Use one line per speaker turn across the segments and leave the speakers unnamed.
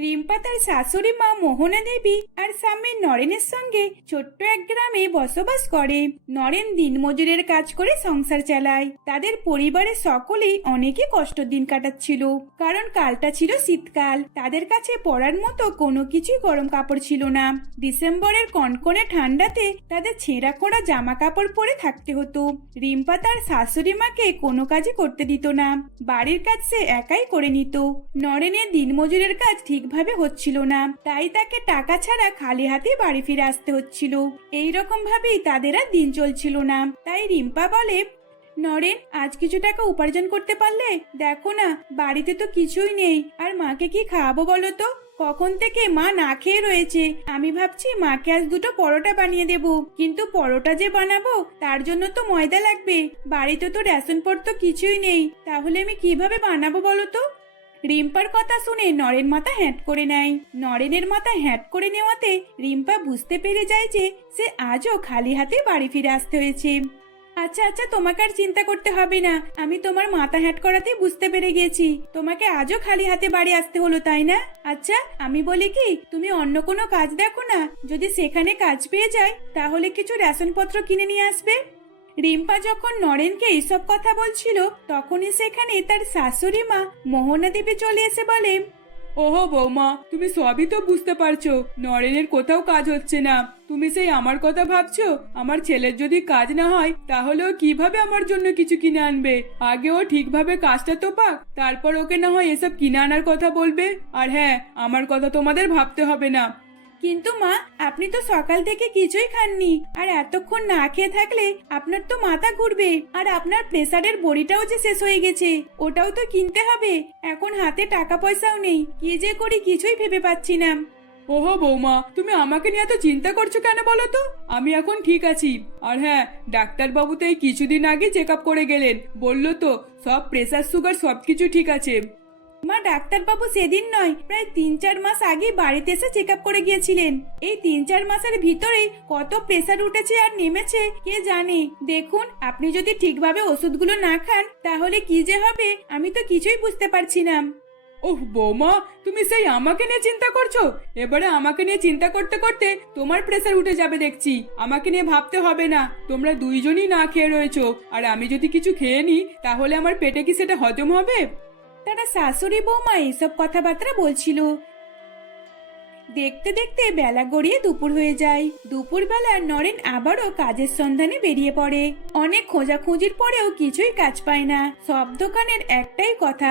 রিম্পা তার শাশুড়ি মা মোহনা দেবী আর স্বামী নরেনের সঙ্গে ছোট্ট এক গ্রামে বসবাস করে। নরেন দিনমজুরের কাজ করে সংসার চালায়। তাদের পরিবারের সকলেই অনেকই কষ্ট দিন কাটাচ্ছিল। কারণ কালটা ছিল শীতকাল। তাদের কাছে পরার মতো কোনো কিছুই গরম কাপড় ছিল না। ডিসেম্বরের কনকনে ঠান্ডাতে তাদের ছেঁড়া খোঁড়া জামা কাপড় পরে থাকতে হতো। রিম্পা তার শাশুড়ি মাকে কোনো কাজই করতে দিত না। বাড়ির কাজ সে একাই করে নিত। নরেনের দিনমজুরের কাজ ঠিকভাবে হচ্ছিল না। তাই তাকে টাকা ছাড়া খালি হাতে বাড়ি ফিরে আসতে হচ্ছিল। এই রকম ভাবেই তাদের আর দিন চলছিল না। তাই রিম্পা বলে, নরেন, আজ কিছু টাকা উপার্জন করতে পারলে? দেখো না, বাড়িতে তো কিছুই নেই। আর মাকে কি খাওয়াবো বলো তো? কখন থেকে মা না খেয়ে রয়েছে। আমি ভাবছি মাকে আজ দুটো পরোটা বানিয়ে দেব। কিন্তু পরোটা যে বানাবো, তার জন্য তো ময়দা লাগবে। বাড়িতে তো রেশন পড়তো কিছুই নেই। তাহলে আমি কীভাবে বানাবো বলো তো? রিম্পার কথা শুনে নরেন মাথা হ্যাট করে নেয়। নরেনের মাথা হ্যাট করে নেওয়াতে রিম্পা বুঝতে পেরে যায় যে সে আজও খালি হাতে বাড়ি ফিরে আসতে হয়েছে। আচ্ছা আচ্ছা তোমাকে আর চিন্তা করতে হবে না। আমি তোমার মাথা হ্যাট করাতেই বুঝতে পেরে গেছি। তোমাকে আজও খালি হাতে বাড়ি আসতে হলো, তাই না? আচ্ছা আমি বলি কি, তুমি অন্য কোনো কাজ দেখো না? যদি সেখানে কাজ পেয়ে যায়, তাহলে কিছু রেশনপত্র কিনে নিয়ে আসবে? রিম্পা যখন নরেনকে এইসব কথা বলছিল, তখনই সেখানে তার শাশুড়ি মা মোহনা দেবী চলে এসে বলে,
ওহো বৌমা, তুমি সবই তো বুঝতে পারছ। নরেনের কোথাও কাজ হচ্ছে না। তুমি সেই আমার কথা ভাবছ? আমার ছেলের যদি কাজ না হয়, তাহলে ও কীভাবে আমার জন্য কিছু কিনে আনবে? আগে ও ঠিকভাবে কাজটা তো পাক তারপর ওকে না হয় এসব কিনে আনার কথা বলবে? আর হ্যাঁ আমার কথা তোমাদের ভাবতে হবে না।
কিন্তু মা, আপনি তো সকাল থেকে কিছুই খাননি। আর এতক্ষণ না খেয়ে থাকলে আপনার তো মাথা ঘুরবে। আর আপনার প্রেসারের বড়িটাও যে শেষ হয়ে গেছে, ওটাও তো কিনতে হবে। এখন হাতে টাকা পয়সাও নেই, কি যে করি কিছুই ভেবে পাচ্ছি না।
ওহো বৌমা, তুমি আমাকে নিয়ে এত চিন্তা করছ কেন বলো তো? আমি এখন ঠিক আছি। আর হ্যাঁ ডাক্তারবাবু তো এই কিছুদিন আগে চেক আপ করে গেলেন। বলল তো, সব প্রেসার সুগার সবকিছু ঠিক আছে।
মা, ডাক্তারবাবু সেদিন নয়, প্রায় তিন চার মাস আগে বাড়িতে এসে চেক করে গিয়েছিলেন। এই তিন চার মাসের ভিতরেই কত প্রেসার উঠেছে আর নেমেছে, কে জানে? দেখুন, আপনি যদি ঠিকভাবে ওষুধগুলো না খান, তাহলে কি যে হবে, আমি তো কিছুই বুঝতে পারছি না।
ওহ, বৌমা, তুমি সেই আমাকে নিয়ে চিন্তা করছ? এবারে আমাকে নিয়ে চিন্তা করতে করতে তোমার প্রেসার উঠে যাবে দেখছি। আমাকে নিয়ে ভাবতে হবে না, তোমরা দুইজনই না খেয়ে রয়েছো। আর আমি যদি কিছু খেয়ে নিই, তাহলে আমার পেটে কি সেটা হজম হবে?
তারা শাশুড়ি বৌমা এইসব কথাবার্তা বলছিল। দেখতে দেখতে বেলা গড়িয়ে দুপুর হয়ে যায়। দুপুর বেলা নরেন আবারও কাজের সন্ধানে বেরিয়ে পড়ে। অনেক খোঁজাখুঁজির পরেও কিছুই কাজ পায় না। সব দোকানের একটাই কথা,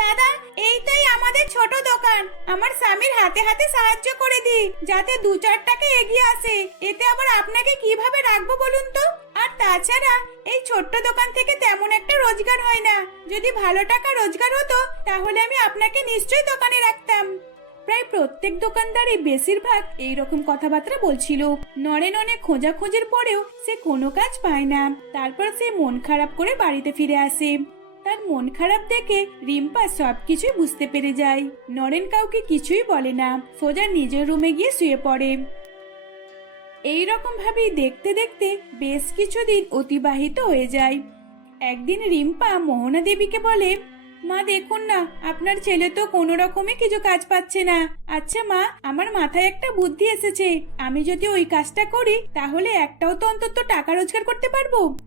দাদা, এইটাই আমাদের ছোট দোকান। আমার স্বামীর হাতে হাতে সাহায্য করে দি যাতে দু চার টাকা এগিয়ে আসে। এতে আবার আপনাকে কীভাবে রাখব বলুন তো? আর তাছাড়া এই ছোট্ট দোকান থেকে তেমন একটা রোজগার হয় না। যদি ভালো টাকা রোজগার হতো, তাহলে আমি আপনাকে নিশ্চয়ই দোকানে রাখতাম। প্রায় প্রত্যেক দোকানদারই বেশিরভাগ এই রকম কথাবার্তা বলছিল। নরেন অনেক খোঁজাখুঁজির পরেও সে কোনো কাজ পায় না। তারপর সে মন খারাপ করে বাড়িতে ফিরে আসে। তার মন খারাপ দেখে রিম্পা সবকিছুই বুঝতে পেরে যায়। নরেন কাউকে কিছুই বলে না। সোজা নিজের রুমে গিয়ে শুয়ে পড়ে। এই রকম ভাবেই দেখতে দেখতে বেশ কিছুদিন অতিবাহিত হয়ে যায়। একদিন রিম্পা মোহনা দেবীকে বলে, মা, দেখুন না, আপনার ছেলে তো কোনো রকমে কিছু কাজ পাচ্ছে না। আচ্ছা মা, আমার মাথায় একটা বুদ্ধি এসেছে। আমি যদি ওই কাজটা করি, তাহলে একটাও তো অন্তত টাকা রোজগার করতে পারব?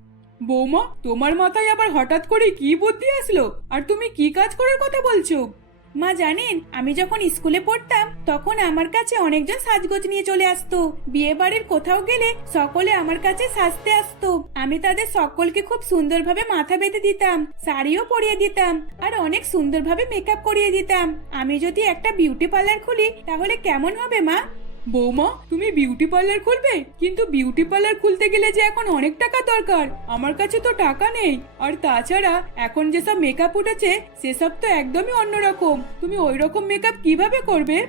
বৌমা, তোমার মাথায় আবার হঠাৎ করে কি বুদ্ধি আসলো? আর তুমি কি কাজ করার কথা বলছো?
মা জানেন, আমি যখন স্কুলে পড়তাম, তখন আমার কাছে অনেকজন সাজগোজ নিয়ে চলে আসতো। বিয়ে বাড়ির কোথাও গেলে সকলে আমার কাছে সাজতে আসতো। আমি তাদের সকলকে খুব সুন্দরভাবে মাথা বেঁধে দিতাম, শাড়িও পরিয়ে দিতাম, আর অনেক সুন্দরভাবে মেকআপ করিয়ে দিতাম। আমি যদি একটা বিউটি পার্লার খুলি, তাহলে কেমন হবে মা?
বৌমা, তুমি বিউটি পার্লার খুলবে? কিন্তু বিউটি পার্লার খুলতে গেলে যে এখন অনেক টাকা দরকার। আমার কাছে তো টাকা নেই। আর তাছাড়া, এখন যেসব মেকআপ উঠেছে, সেসব তো একদমই অন্যরকম। তুমি ওই রকম মেকআপ কীভাবে করবে?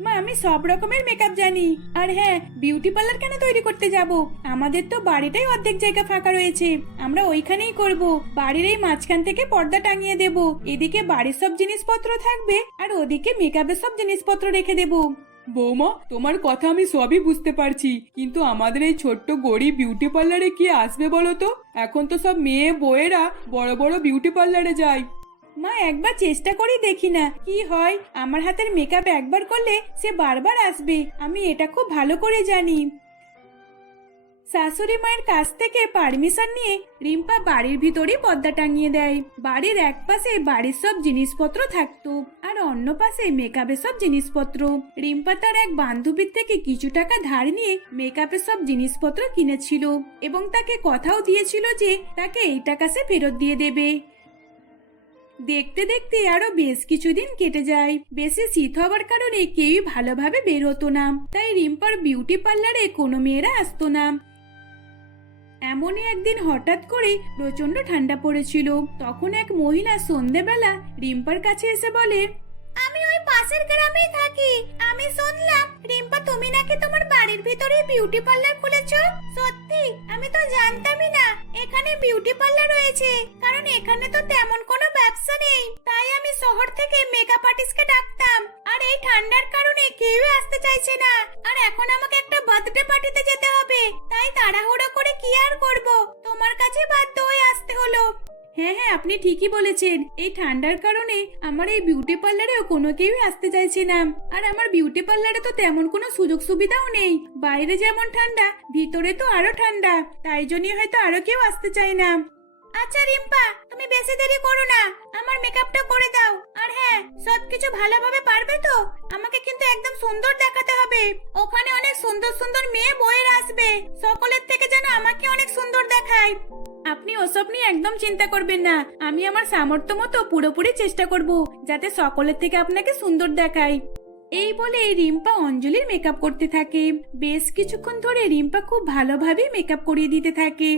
মা, আমি সব রকমের মেকআপ জানি। আর হ্যাঁ বিউটি পার্লার কেন তৈরি করতে যাব? আমাদের তো বাড়িটাই অর্ধেক জায়গা ফাঁকা রয়েছে। আমরা ওইখানেই করব। বাড়ির এই মাঝখান থেকে পর্দা টাঙিয়ে দেব। এদিকে বাড়ির সব জিনিসপত্র থাকবে, আর ওদিকে মেকআপের সব জিনিসপত্র রেখে দেব।
বৌমা, তোমার কথা আমি সবই বুঝতে পারছি, কিন্তু আমাদের এই ছোট্ট গরিব বিউটি পার্লারে কি আসবে বলো তো? এখন তো সব মেয়ে বউয়েরা বড় বড় বিউটি পার্লারে যায়।
মা, একবার চেষ্টা করেই দেখি না, কি হয়? আমার হাতের মেকআপ একবার করলে সে বারবার আসবে। আমি এটা খুব ভালো করে জানি। শাশুড়ি মায়ের কাছ থেকে পারমিশন নিয়ে রিম্পা বাড়ির ভিতরে পর্দা টাঙিয়ে দেয়। বাড়ির এক পাশে বাড়ির সব জিনিসপত্র থাকতো আর অন্য পাশে মেকআপের সব জিনিসপত্র। রিম্পা তার এক বান্ধবীর থেকে কিছু টাকা ধার নিয়ে মেকআপের সব জিনিসপত্র কিনেছিল এবং তাকে কথাও দিয়েছিল যে তাকে এই টাকা সে ফেরত দিয়ে দেবে। দেখতে দেখতে আরও বেশ কিছুদিন কেটে যায়। বেশি শীত হওয়ার কারণে কেউই ভালোভাবে বের হতো না। তাই রিম্পার বিউটি পার্লারে কোনো মেয়েরা আসতো না। এমনই একদিন হঠাৎ করে প্রচণ্ড ঠান্ডা পড়েছিল। তখন এক মহিলা সন্ধেবেলা রিম্পার কাছে এসে বলে, আমি ওই পাশের গ্রামেই থাকি। আমি শুনলাম, রিম্পা, তুমি নাকি তোমার বাড়ির ভিতরে বিউটি পার্লার খুলেছো? সত্যি? আমি তো জানতামই না। এখানে বিউটি পার্লার রয়েছে। কারণ এখানে তো তেমন কোনো ব্যবসা নেই। তাই আমি শহর থেকে মেকআপ আর্টিস্টকে ডাকতাম। আর এই ঠান্ডার কারণে কেউই আসতে চাইছে না। আর এখন আমাকে একটা বার্থডে পার্টিতে যেতে হবে। তাই তাড়াহুড়ো করে কি আর করব? তোমার কাছে বাধ্য হয়ে আসতে হলো। হ্যাঁ হ্যাঁ আপনি ঠিকই বলেছেন। এই ঠান্ডার কারণে আমার এই বিউটি পার্লারেও কোনো কেউই আসতে চাইছে না। আর আমার বিউটি পার্লারে তো তেমন কোনো সুযোগ সুবিধাও নেই। বাইরে যেমন ঠান্ডা, ভিতরে তো আরও ঠান্ডা। তাই জন্যই হয়তো আরও কেউ আসতে চায় না। আচ্ছা রিম্পা, তুমি বেশি দেরি করো না। আমার মেকআপটা করে দাও। আর হ্যাঁ সবকিছু ভালোভাবে পারবে তো? আমাকে কিন্তু একদম সুন্দর দেখাতে হবে। ওখানে অনেক সুন্দর সুন্দর মেয়ে বইয়ের আসবে। সকলের থেকে যেন আমাকে অনেক সুন্দর দেখায়। আপনি ওসব নিয়ে একদম চিন্তা করবেন না। আমি আমার সামর্থ্য মতো পুরোপুরি চেষ্টা করব, যাতে সকলের থেকে আপনাকে সুন্দর দেখায়। এই বলে রিম্পা অঞ্জলির মেকআপ করতে থাকে। বেশ কিছুক্ষণ ধরে রিম্পা খুব ভালোভাবেই মেকআপ করিয়ে দিতে থাকে।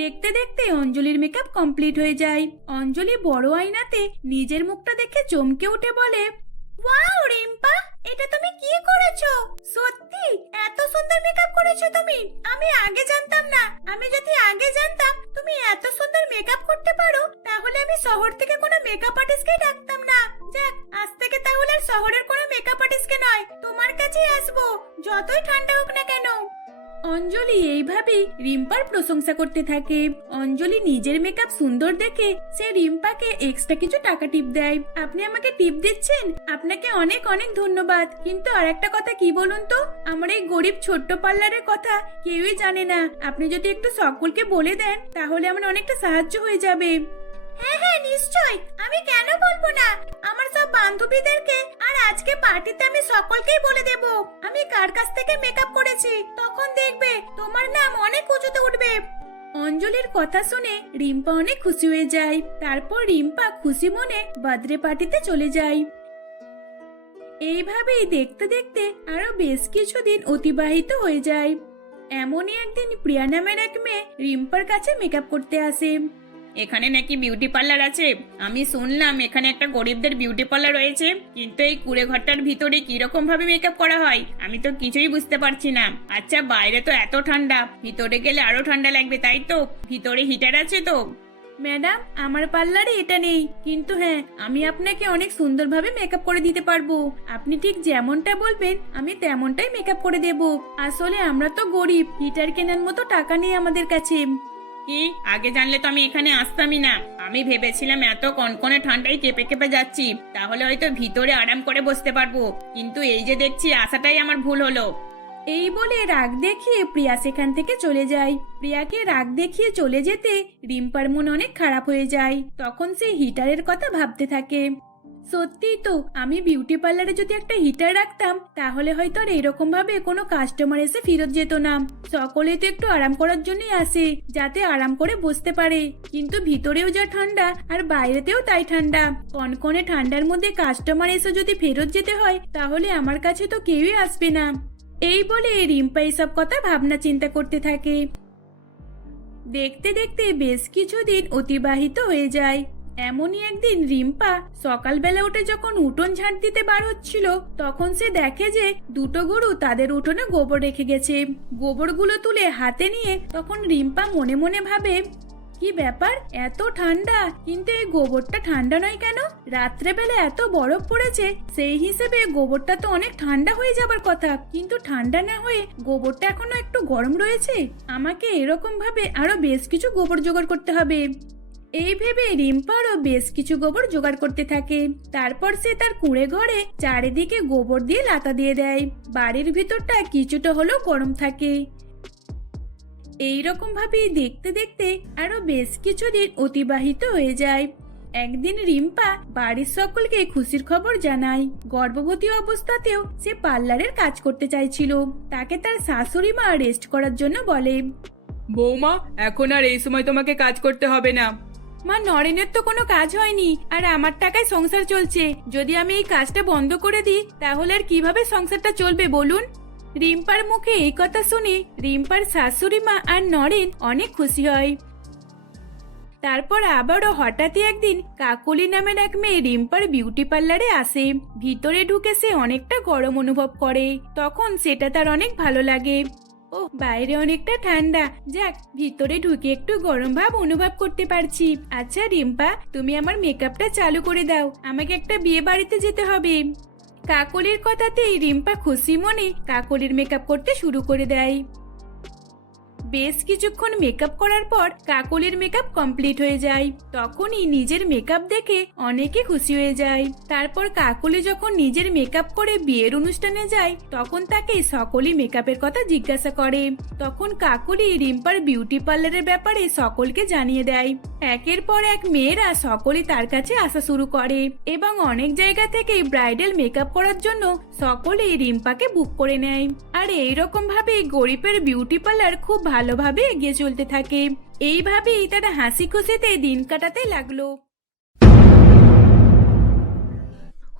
দেখতে দেখতে অঞ্জলির মেকআপ কমপ্লিট হয়ে যায়। অঞ্জলি বড় আয়নাতে নিজের মুখটা দেখে চমকে উঠে বলে, ওয়াও, রিম্পা, এটা তুমি কি করেছ? সত্যি, এত সুন্দর মেকআপ করেছ তুমি। আমি আগে জানতাম না। আমি যদি আগে জানতাম তুমি এত সুন্দর মেকআপ করতে পারো, তাহলে আমি শহর থেকে কোনো মেকআপ আর্টিস্টকে ডাকতাম না। যাক, আজ থেকে তাহলে শহরের কোনো মেকআপ আর্টিস্টকে নয়, তোমার কাছেই আসব। যতই ঠান্ডা হোক না কেন। অঞ্জলি এইভাবেই রিম্পার প্রশংসা করতে থাকে। অঞ্জলি নিজের মেকআপ সুন্দর দেখে সে রিম্পাকে এক্সট্রা কিছু টাকা টিপ দেয়। আপনি আমাকে টিপ দিচ্ছেন? আপনাকে অনেক অনেক ধন্যবাদ। কিন্তু আর একটা কথা কি বলুন তো? আমার এই গরিব ছোট্ট পার্লারের কথা কেউই জানে না। আপনি যদি একটু সকলকে বলে দেন, তাহলে আমার অনেকটা সাহায্য হয়ে যাবে। হ্যাঁ হ্যাঁ নিশ্চয় আমি কেন বলব না? আমার সব বান্ধবীদেরকে আর আজকে পার্টিতে আমি সকলকেই বলে দেব। আমি কার কাছ থেকে মেকআপ করেছি? তখন দেখবে তোমার নাম অনেক উঁচুতে উঠবে। অঞ্জলির কথা শুনে রিম্পা অনেক খুশি হয়ে যায়। তারপর রিম্পা খুশি মনে বার্থডে পার্টিতে চলে যায়। এইভাবেই দেখতে দেখতে আরও বেশ কিছুদিন অতিবাহিত হয়ে যায়। এমনই একদিন প্রিয়া নামের এক মেয়ে রিম্পার কাছে মেকআপ করতে আসে।
এখানে নাকি বিউটি পার্লার আছে? আমি শুনলাম এখানে একটা গরিবদের বিউটি পার্লার রয়েছে, কিন্তু এই কুড়ে ঘরটার ভিতরে কীরকম ভাবে মেকআপ করা হয়? আমি তো কিছুই বুঝতে পারছি না। আচ্ছা বাইরে তো এত ঠান্ডা, ভিতরে গেলে আরও ঠান্ডা লাগবে, তাই তো? ভিতরে হিটার আছে তো?
ম্যাডাম, আমার পার্লারে এটা নেই। কিন্তু হ্যাঁ আমি আপনাকে অনেক সুন্দরভাবে মেকআপ করে দিতে পারব। আপনি ঠিক যেমনটা বলবেন, আমি তেমনটাই মেকআপ করে দেব। আসলে আমরা তো গরিব হিটার কেনার মতো টাকা নেই আমাদের কাছে।
কি? আগে জানলে তো আমি এখানে আসতামই না। আমি ভেবেছিলাম এত কনকনে ঠান্ডায় কেঁপে কেঁপে যাচ্ছি। তাহলে হয়তো ভিতরে আরাম করে বসতে পারব। কিন্তু এই যে দেখছি, আসাটাই আমার ভুল হলো।
এই বলে রাগ দেখিয়ে প্রিয়া সেখান থেকে চলে যায়। প্রিয়াকে রাগ দেখিয়ে চলে যেতে রিম্পার মন অনেক খারাপ হয়ে যায়। তখন সে হিটারের কথা ভাবতে থাকে। সত্যিই তো, আমি বিউটি পার্লারে যদি একটা হিটার রাখতাম, তাহলে হয়তো আর এরকম ভাবে কোনো কাস্টমার এসে ফেরত যেত না। সকলে তো একটু আরাম করার জন্যই আসে, যাতে আরাম করে বসতে পারে। কিন্তু ভিতরেও যা ঠান্ডা, আর বাইরেতেও তাই ঠান্ডা। কনকনে ঠান্ডার মধ্যে কাস্টমার এসে যদি ফেরত যেতে হয়, তাহলে আমার কাছে তো কেউই আসবে না। এই বলে রিম্পা এসব কথা ভাবনা চিন্তা করতে থাকে। দেখতে দেখতে বেশ কিছুদিন অতিবাহিত হয়ে যায়। এমনই একদিন রিম্পা সকালবেলা উঠে যখন উঠোন ঝাঁট দিতে বার হচ্ছিল, তখন সে দেখে যে দুটো গরু তাদের উঠোনে গোবর রেখে গেছে। গোবরগুলো তুলে হাতে নিয়ে তখন রিম্পা মনে মনে ভাবে, কি ব্যাপার? এত ঠান্ডা। কিন্তু এই গোবরটা ঠান্ডা নয় কেন? রাত্রেবেলা এত বরফ পড়েছে। সেই হিসেবে গোবরটা তো অনেক ঠান্ডা হয়ে যাবার কথা। কিন্তু ঠান্ডা না হয়ে গোবরটা এখনও একটু গরম রয়েছে? আমাকে এরকম ভাবে আরও বেশ কিছু গোবর জোগাড় করতে হবে। এই ভেবে রিম্পারও বেশ কিছু গোবর জোগাড় করতে থাকে। তারপর সে তার কুঁড়ে ঘরে চারিদিকে গোবর দিয়ে লাতা দিয়ে দেয়। বাড়ির ভিতরটা কিছুটা হলেও গরম থাকে। এই রকম ভাবেই দেখতে দেখতে আরও বেশ কিছুদিন অতিবাহিত হয়ে যায়। একদিন রিম্পা বাড়ির সকলকে খুশির খবর জানায়। গর্ভবতী অবস্থাতেও সে পার্লারের কাজ করতে চাইছিল। তাকে তার শাশুড়ি মা রেস্ট করার জন্য বলে,
বৌমা, এখন আর এই সময় তোমাকে কাজ করতে হবে না।
মা, নরেনের তো কোনো কাজ হয়নি, আর আমার টাকায় সংসার চলছে। যদি আমি এই কাজটা বন্ধ করে দিই, তাহলে আর কীভাবে সংসারটা চলবে বলুন? রিম্পার মুখে এই কথা শুনে রিম্পার শাশুড়ি মা আর নরেন অনেক খুশি হয়। তারপর আবারও হঠাৎই একদিন কাকলি নামের এক মেয়ে রিম্পার বিউটি পার্লারে আসে। ভিতরে ঢুকে সে অনেকটা গরম অনুভব করে। তখন সেটা তার অনেক ভালো লাগে। ও বাইরে অনেকটা ঠান্ডা। যাক, ভিতরে ঢুকে একটু গরম ভাব অনুভব করতে পারছি। আচ্ছা রিম্পা, তুমি আমার মেকআপটা চালু করে দাও। আমাকে একটা বিয়ে বাড়িতে যেতে হবে। কাকলির কথাতেই রিম্পা খুশি মনে কাকলির মেকআপ করতে শুরু করে দেয়। বেশ কিছুক্ষণ মেকআপ করার পর কাকলির মেকআপ কমপ্লিট হয়ে যায়। তখনই নিজের মেকআপ দেখে অনেকে খুশি হয়ে যায়। তারপর কাকলি যখন নিজের মেকআপ করে বিয়ের অনুষ্ঠানে যায়, তখন তাকে সকলই মেকআপের কথা জিজ্ঞাসা করে। তখন কাকলি রিম্পার বিউটি পার্লারের ব্যাপারে সকলকে জানিয়ে দেয়। একের পর এক মেয়েরা সকলেই তার কাছে আসা শুরু করে এবং অনেক জায়গা থেকে ব্রাইডাল মেকআপ করার জন্য সকলেই রিম্পাকে বুক করে নেয়। আর এইরকম ভাবে গরিবের বিউটি পার্লার খুব ভালোভাবে এগিয়ে চলতে থাকে। এইভাবেই তারা হাসি খুশিতে দিন কাটাতে লাগল।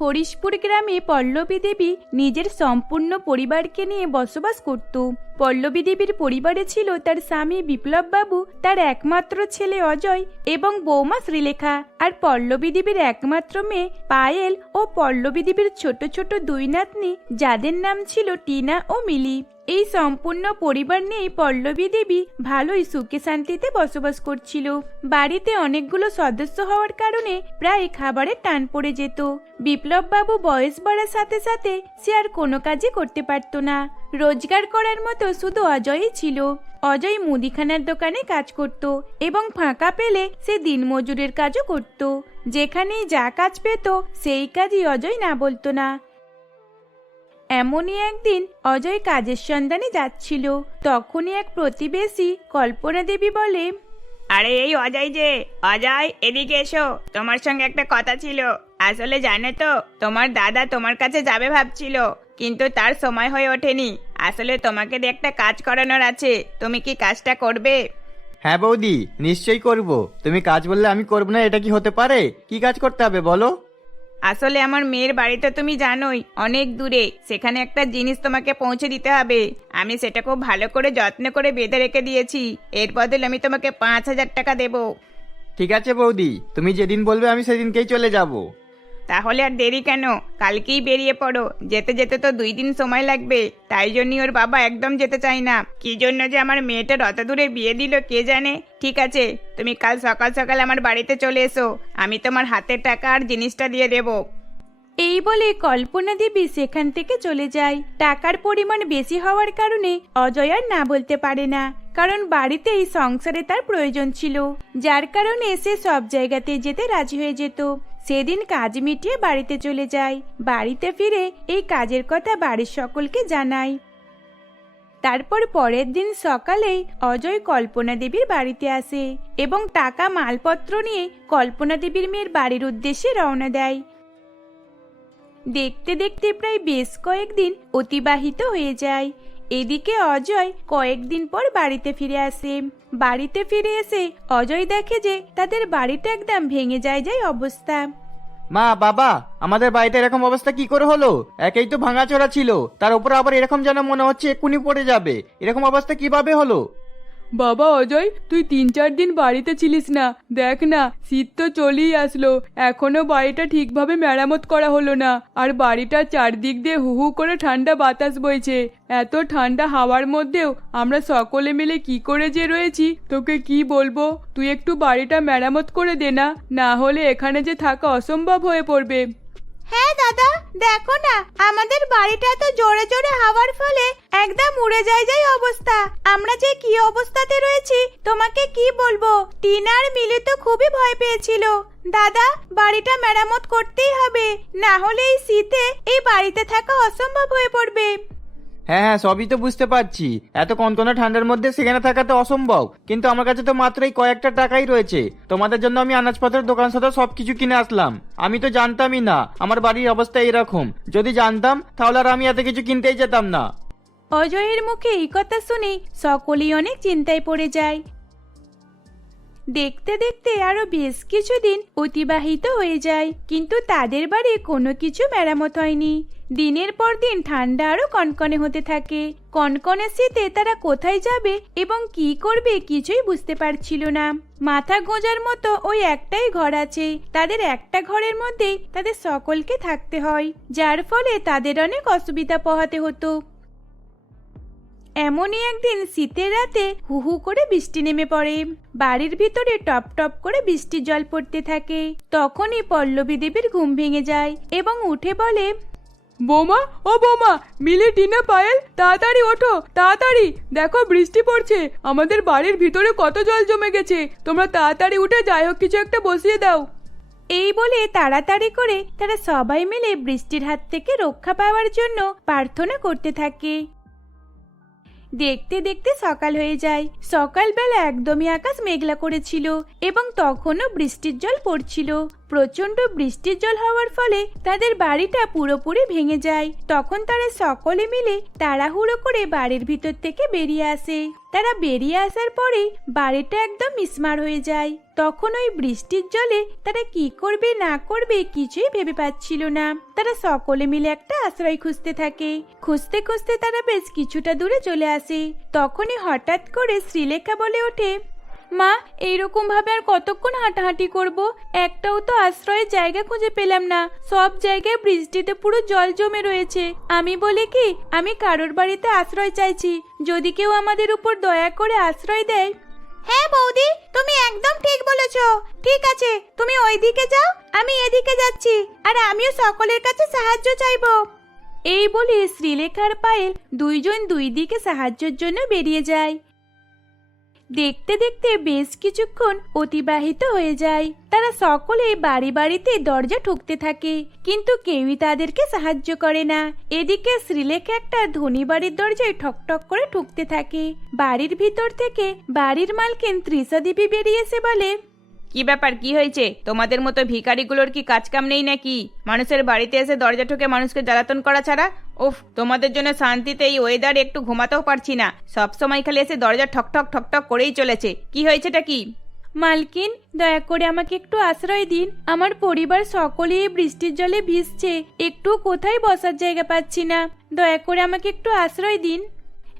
হরিশপুর গ্রামে পল্লবী দেবী নিজের সম্পূর্ণ পরিবারকে নিয়ে বসবাস করত। পল্লবী দেবীর পরিবারে ছিল তার স্বামী বিপ্লব বাবু তার একমাত্র ছেলে অজয় এবং বৌমা শ্রীলেখা। আর পল্লবী দেবীর একমাত্র মেয়ে পায়েল ও পল্লবী দেবীর ছোট ছোট দুই নাতনি, যাদের নাম ছিল টিনা ও মিলি। এই সম্পূর্ণ পরিবার নিয়ে পল্লবী দেবী ভালোই সুখে শান্তিতে বসবাস করছিল। বাড়িতে অনেকগুলো সদস্য হওয়ার কারণে প্রায় খাবারের টান পড়ে যেত। বিপ্লব বাবু বয়স বাড়ার সাথে সাথে সে আর কোনো কাজই করতে পারতো না। রোজগার করার মতো শুধু অজয়ই ছিল। অজয় মুদিখানার দোকানে কাজ করত এবং ফাঁকা পেলে সে দিনমজুরের কাজও করত। যেখানেই যা কাজ পেত, সেই কাজই অজয় না বলতো না। এমনই একদিন অজয় কাজের সন্ধানে যাচ্ছিল। তখনই এক প্রতিবেশী কল্পনা দেবী বলে,
আরে এই অজয় যে, অজয়, এদিকে এসো। তোমার সঙ্গে একটা কথা ছিল। আসলে জানো তো তোমার দাদা তোমার কাছে যাবে ভাবছিল কিন্তু তার সময় হয়ে ওঠেনি। আসলে তোমাকে দিয়ে একটা কাজ করানোর আছে তুমি কি কাজটা করবে?
হ্যাঁ বৌদি নিশ্চয়ই করব। তুমি কাজ বললে আমি করব না এটা কি হতে পারে? কি কাজ করতে হবে বলো?
আসলে আমার মেয়ের বাড়ি তো তুমি জানোই অনেক দূরে। সেখানে একটা জিনিস তোমাকে পৌঁছে দিতে হবে। আমি সেটা খুব ভালো করে যত্ন করে বেঁধে রেখে দিয়েছি। এর বদলে আমি তোমাকে পাঁচ হাজার টাকা দেবো।
ঠিক আছে বৌদি তুমি যেদিন বলবে আমি সেদিনকেই চলে যাব।
তাহলে আর দেরি কেন? কালকেই বেরিয়ে পড়ো। যেতে যেতে তো দুই দিন সময় লাগবে। তাই জন্যই ওর বাবা একদম যেতে চাই না। কি জন্য যে আমার মেয়েটার অত দূরে বিয়ে দিল, কে জানে? ঠিক আছে, তুমি কাল সকাল সকাল আমার বাড়িতে চলে এসো। আমি তোমার হাতের টাকা আর জিনিসটা দিয়ে দেবো।
এই বলে কল্পনা দেবী সেখান থেকে চলে যায়। টাকার পরিমাণ বেশি হওয়ার কারণে অজয় আর না বলতে পারে না। কারণ বাড়িতেই সংসারে তার প্রয়োজন ছিল। যার কারণে সে সব জায়গাতে যেতে রাজি হয়ে যেত। সেদিন কাজ মিটিয়ে বাড়িতে চলে যায় বাড়িতে ফিরে এই কাজের কথা বাড়ির সকলকে জানাই। তারপর পরের দিন সকালেই অজয় কল্পনা দেবীর বাড়িতে আসে এবং টাকা মালপত্র নিয়ে কল্পনা দেবীর মেয়ের বাড়ির উদ্দেশ্যে রওনা দেয়। দেখতে দেখতে প্রায় বেশ কয়েকদিন অতিবাহিত হয়ে যায়। এদিকে অজয় কয়েকদিন পর বাড়িতে ফিরে আসে। বাড়িতে ফিরে এসে অজয় দেখে যে তাদের বাড়িটা একদম ভেঙে যায় যায় অবস্থা।
মা, বাবা, আমাদের বাড়িতে এরকম অবস্থা কি করে হলো? একেই তো ভাঙাচোরা ছিল, তার উপর আবার এরকম যেন মনে হচ্ছে এক্ষুনি পড়ে যাবে। এরকম অবস্থা কীভাবে হলো?
বাবা অজয়, তুই তিন চার দিন বাড়িতে ছিলিস না। দেখ না, শীত তো চলেই আসলো। এখনও বাড়িটা ঠিকভাবে মেরামত করা হলো না। আর বাড়িটার চারদিক দিয়ে হু হু করে ঠান্ডা বাতাস বইছে। এত ঠান্ডা হাওয়ার মধ্যেও আমরা সকলে মিলে কি করে যে রয়েছি, তোকে কি বলব? তুই একটু বাড়িটা মেরামত করে দে না। না হলে এখানে যে থাকা অসম্ভব হয়ে পড়বে।
হ্যাঁ দাদা, দেখো না, আমাদের বাড়িটা তো জোরে জোরে হাওয়ার ফলে একদম উড়ে যায় যায় অবস্থা। আমরা যে কি অবস্থাতে রয়েছি, তোমাকে কি বলব? টিনার মিলে তো খুবই ভয় পেয়েছিল। দাদা, বাড়িটা মেরামত করতেই হবে, না হলে এই শীতে এই বাড়িতে থাকা অসম্ভব হয়ে পড়বে।
হ্যাঁ হ্যাঁ সবই তো বুঝতে পারছি। এত কনকনে ঠান্ডার মধ্যে সেখানে থাকা তো অসম্ভব। কিন্তু আমার কাছে তো মাত্র এই কয়েকটা টাকাই রয়েছে। তোমাদের জন্য আমি আনাজপত্রের দোকান সাথে সবকিছু কিনে আসলাম। আমি তো জানতামই না, আমার বাড়ির অবস্থা এরকম যদি জানতাম, তাহলে আর আমি এত কিছু কিনতেই যেতাম না।
অজয়ের মুখে এই কথা শুনে সকলেই অনেক চিন্তায় পড়ে যায়। দেখতে দেখতে আরও বেশ কিছুদিন অতিবাহিত হয়ে যায়। কিন্তু তাদের বাড়ি কোনো কিছু মেরামত হয়নি। দিনের পর দিন ঠান্ডা আরও কনকনে হতে থাকে। কনকনে শীতে তারা কোথায় যাবে এবং কি করবে কিছুই বুঝতে পারছিল না। মাথা গোঁজার মতো ওই একটাই ঘর আছে। তাদের একটা ঘরের মধ্যেই তাদের সকলকে থাকতে হয়, যার ফলে তাদের অনেক অসুবিধা পোহাতে হতো। এমনই একদিন শীতের রাতে হু হু করে বৃষ্টি নেমে পড়ে। বাড়ির ভিতরে টপ টপ করে বৃষ্টির জল পড়তে থাকে। তখনই পল্লবী দেবীর ঘুম ভেঙে যায় এবং উঠে বলে
বোমা ও বোমা মিলি টিনা পায়েল তাড়াতাড়ি ওঠো তাড়াতাড়ি। দেখো বৃষ্টি পড়ছে। আমাদের বাড়ির ভিতরে কত জল জমে গেছে। তোমরা তাড়াতাড়ি উঠে যাই হোক কিছু একটা বসিয়ে দাও।
এই বলে তাড়াতাড়ি করে তারা সবাই মিলে বৃষ্টির হাত থেকে রক্ষা পাওয়ার জন্য প্রার্থনা করতে থাকে। দেখতে দেখতে সকাল হয়ে যায়। সকালবেলা একদমই আকাশ মেঘলা করেছিল এবং তখনও বৃষ্টির জল পড়ছিল। প্রচণ্ড বৃষ্টির জল হওয়ার ফলে তাদের বাড়িটা পুরোপুরি ভেঙে যায়। তখন তারা সকলে মিলে তাড়াহুড়ো করে বাড়ির ভিতর থেকে বেরিয়ে আসে। তারা বেরিয়ে আসার পরেই বাড়িটা একদম মিসমার হয়ে যায়। তখন ওই বৃষ্টির জলে তারা কি করবে, না করবে কিছুই ভেবে পাচ্ছিল না। তারা সকলে মিলে একটা আশ্রয় খুঁজতে থাকে। খুঁজতে খুঁজতে তারা বেশ কিছুটা দূরে চলে আসে। তখনই হঠাৎ করে শ্রীলেখা বলে ওঠে মা এইরকম ভাবে আর কতক্ষণ হাঁটাহাঁটি করব? একটাও তো আশ্রয়ের জায়গা খুঁজে পেলাম না। সব জায়গায় বৃষ্টিতে পুরো জল জমে রয়েছে। আমি বলি কি আমি কারোর বাড়িতে আশ্রয় চাইছি। যদি কেউ আমাদের উপর দয়া করে আশ্রয় দেয়। হ্যাঁ বৌদি তুমি একদম ঠিক বলেছ। ঠিক আছে তুমি ওইদিকে যাও আমি এদিকে যাচ্ছি। আর আমিও সকলের কাছে সাহায্য চাইব। এই বলে শ্রীলেখার পায়েল দুইজন দুই দিকে সাহায্যের জন্য বেরিয়ে যায়। দেখতে দেখতে বেশ কিছুক্ষণ অতিবাহিত হয়ে যায়। তারা সকলে বাড়ি বাড়িতে দরজা ঠুকতে থাকে, কিন্তু কেউই তাদেরকে সাহায্য করে না। এদিকে শ্রীলেখা একটা ধনী বাড়ির দরজায় ঠকঠক করে ঠুকতে থাকে। বাড়ির ভিতর থেকে বাড়ির মালকিন ত্রিশা দেবী বেরিয়ে এসে বলে
কি ব্যাপার, কি হয়েছে? তোমাদের মতো ভিখারিগুলোর কি কাজ কাম নেই নাকি? মানুষের বাড়িতে এসে দরজা ঠুকে মানুষকে জ্বালাতন করা ছাড়া? উফ, তোমাদের জন্য শান্তিতে এই ওয়েদারে একটু ঘুমাতেও পারছি না। সব সময় খালি এসে দরজা ঠকঠক ঠকঠক করেই চলেছে। কি হয়েছেটা কি?
মালকিন, দয়া করে আমাকে একটু আশ্রয় দিন। আমার পরিবার সকলেই এই বৃষ্টির জলে ভিজছে। একটু কোথায় বসার জায়গা পাচ্ছি না। দয়া করে আমাকে একটু আশ্রয় দিন।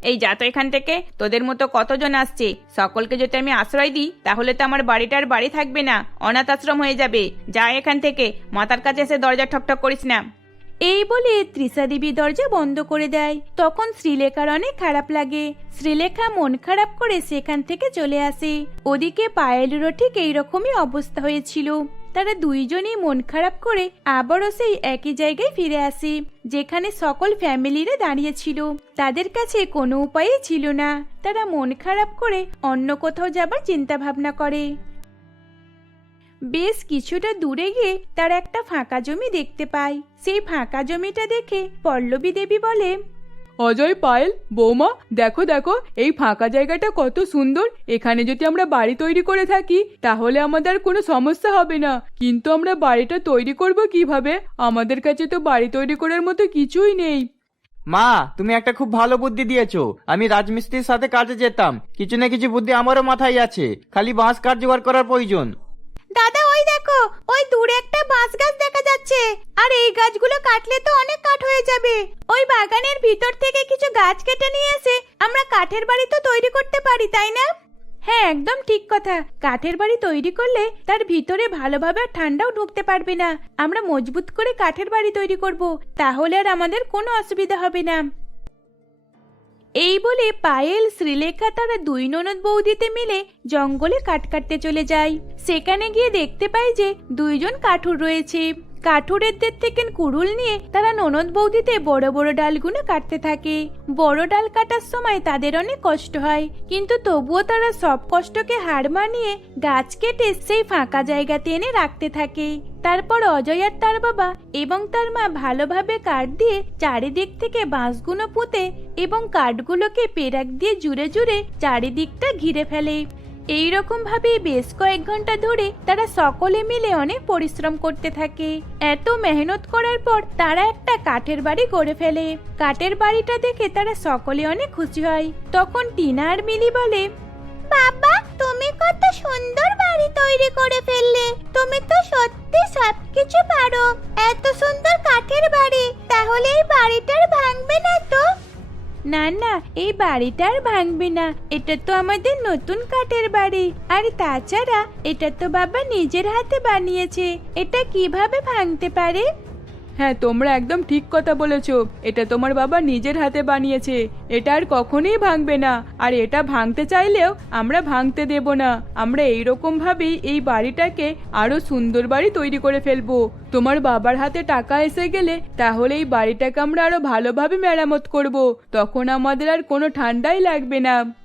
এই যা তো এখান থেকে। তোদের মতো কতজন আসছে? সকলকে যদি আমি আশ্রয় দিই, তাহলে তো আমার বাড়িটার বাড়ি থাকবে না। অনাথ আশ্রম হয়ে যাবে। যা এখান থেকে। মাথার কাছে এসে দরজা ঠকঠক করিস না।
এই বলে ত্রিশা দেবী দরজা বন্ধ করে দেয়। তখন শ্রীলেখার অনেক খারাপ লাগে। শ্রীলেখা মন খারাপ করে সেখান থেকে চলে আসে। ওদিকে পায়েলেরও ঠিক এইরকমই অবস্থা হয়েছিল। তারা দুইজনই মন খারাপ করে আবারও সেই একই জায়গায় ফিরে আসে, যেখানে সকল ফ্যামিলিরা দাঁড়িয়েছিল। তাদের কাছে কোনো উপায়ই ছিল না। তারা মন খারাপ করে অন্য কোথাও যাবার চিন্তা ভাবনা করে। বেশ কিছুটা দূরে গিয়ে তারা একটা ফাঁকা জমি দেখতে পায়। সেই ফাঁকা জমিটা দেখে পল্লবী দেবী বলে
অজয় পায়েল, বৌমা, দেখো দেখো, এই ফাঁকা জায়গাটা কত সুন্দর। এখানে যদি আমরা বাড়ি তৈরি করে থাকি, তাহলে আমাদের কোনো সমস্যা হবে না। কিন্তু আমরা বাড়িটা তৈরি করব কীভাবে? আমাদের কাছে তো বাড়ি তৈরি করার মতো কিছুই নেই।
মা, তুমি একটা খুব ভালো বুদ্ধি দিয়েছ। আমি রাজমিস্ত্রির সাথে কাজে যেতাম। কিছু না কিছু বুদ্ধি আমারও মাথায় আছে। খালি বাঁশ কাঠ জোগাড় করার প্রয়োজন।
দাদা, ওই দেখো, ওই দূরে একটা বাঁশ গাছ দেখা যাচ্ছে। আর এই গাছগুলো কাটলে তো অনেক কাঠ হয়ে যাবে। ওই বাগানের ভিতর থেকে কিছু গাছ কেটে নিয়ে এসে আমরা কাঠের বাড়ি তো তৈরি করতে পারি, তাই না? হ্যাঁ একদম ঠিক কথা। কাঠের বাড়ি তৈরি করলে তার ভিতরে ভালোভাবে ঠান্ডাও ঢুকতে পারবে না। আমরা মজবুত করে কাঠের বাড়ি তৈরি করব, তাহলে আর আমাদের কোনো অসুবিধা হবে না। এই বলে পায়েল, শ্রীলেখা তারা দুই ননদ বৌদিতে মিলে জঙ্গলে কাঠ কাটতে চলে যায়। সেখানে গিয়ে দেখতে পায় যে দুইজন কাঠুর রয়েছে। কাঠুরেদের থেকে কুড়ুল নিয়ে তারা ননদ বৌদিতে বড় বড় ডালগুলো কাটতে থাকে। বড় ডাল কাটার সময় তাদের অনেক কষ্ট হয়, কিন্তু তবুও তারা সব কষ্টকে হার মানিয়ে গাছ কেটে সেই ফাঁকা জায়গাতে এনে রাখতে থাকে। তারপর অজয় আর তার বাবা এবং তার মা ভালোভাবে কাঠ দিয়ে চারিদিক থেকে বাঁশগুলো পুঁতে এবং কাঠগুলোকে পেরাক দিয়ে জুড়ে জুড়ে চারিদিকটা ঘিরে ফেলে। এই ভাবে বেশ কয়েক ঘণ্টা ধরে তারা সকলে মিলে অনেক পরিশ্রম করতে থাকে। এত মেহনত করার পর তারা একটা কাঠের বাড়ি গড়ে ফেলে। কাঠের বাড়িটা দেখে তারা সকলে অনেক খুশি হয়। তখন টিনা আর মিলি বলে, বাবা, তুমি কত সুন্দর বাড়ি তৈরি করে ফেললে। তুমি তো সত্যি সবকিছু পারো। এত সুন্দর কাঠের বাড়ি, তাহলে এই বাড়িটার ভাঙবে না তো? না না, এই বাড়িটা আর ভাঙবে না। এটা তো আমাদের নতুন কাঠের বাড়ি। আর তাছাড়া এটা তো বাবা নিজের হাতে বানিয়েছে। এটা কীভাবে ভাঙতে পারে?
হ্যাঁ তোমরা একদম ঠিক কথা বলেছ। এটা তোমার বাবা নিজের হাতে বানিয়েছে। এটা আর কখনোই ভাঙবে না। আর এটা ভাঙতে চাইলেও আমরা ভাঙতে দেব না। আমরা এইরকম ভাবেই এই বাড়িটাকে আরও সুন্দর বাড়ি তৈরি করে ফেলব। তোমার বাবার হাতে টাকা এসে গেলে তাহলে এই বাড়িটাকে আমরা আরও ভালোভাবে মেরামত করব। তখন আমাদের আর কোনো ঠান্ডাই লাগবে না।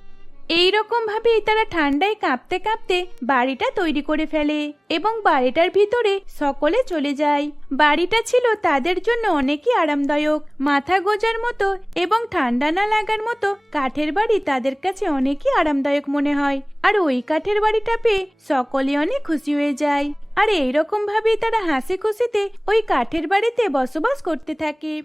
এই ভাবেই তারা ঠান্ডায় কাঁপতে কাঁপতে বাড়িটা তৈরি করে ফেলে এবং বাড়িটার ভিতরে সকলে চলে যায়। বাড়িটা ছিল তাদের জন্য অনেকই আরামদায়ক। মাথা গোজার মতো এবং ঠান্ডা না লাগার মতো কাঠের বাড়ি তাদের কাছে অনেকই আরামদায়ক মনে হয়। আর ওই কাঠের বাড়িটা পেয়ে সকলে অনেক খুশি হয়ে যায়। আর এইরকম ভাবেই তারা হাসি খুশিতে ওই কাঠের বাড়িতে বসবাস করতে থাকে।